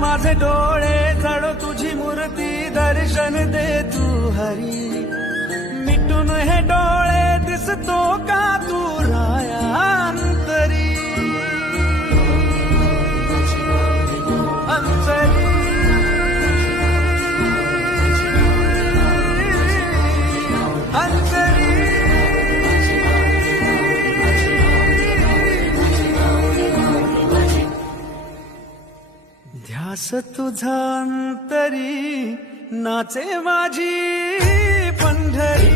माझे डोळे जळो तुझी मूर्ती दर्शन दे तू हरी मिटून हे डोळे दिसतो का तू रायांतरी अंतरी अंतरी ध्यास तुझा अंतरी नाचे माझी पंढरी